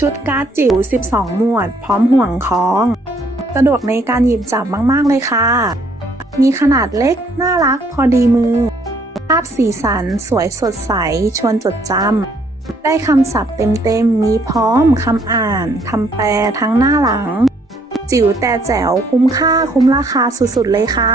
ชุดการ์ดจิ๋ว 12 หมวด พร้อมห่วงคล้อง สะดวกในการหยิบจับมาก ๆ เลยค่ะ มีขนาดเล็ก น่ารักพอดีมือ ภาพสีสันสวยสดใส ชวนจดจำ ได้คำศัพท์เต็ม ๆ มีพร้อมคำอ่านคำแปลทั้งหน้าหลัง จิ๋วแต่แจ๋วคุ้มค่าคุ้มราคาสุด ๆ เลยค่ะ